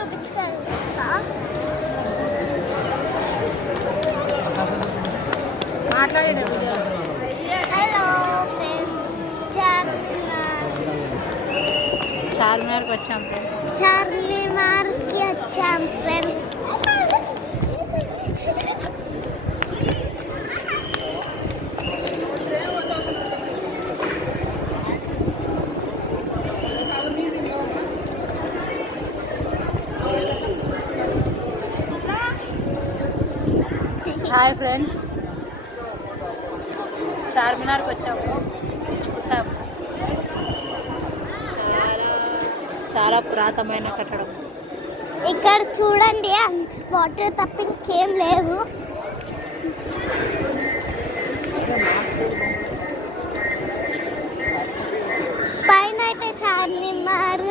చూపించగలుగుతా మాట్లాడే hello friends చార్మినార్కి వచ్చాం friends. చార్మినార్కి వచ్చాం ఫ్రెండ్స్. హాయ్ ఫ్రెండ్స్, చార్మినార్కి వచ్చాము. చూసాం, చాలా పురాతనమైన కట్టడం. ఇక్కడ చూడండి, వాటర్ తప్ప ఇంకేం లేవు. పైన అయితే చార్మినార్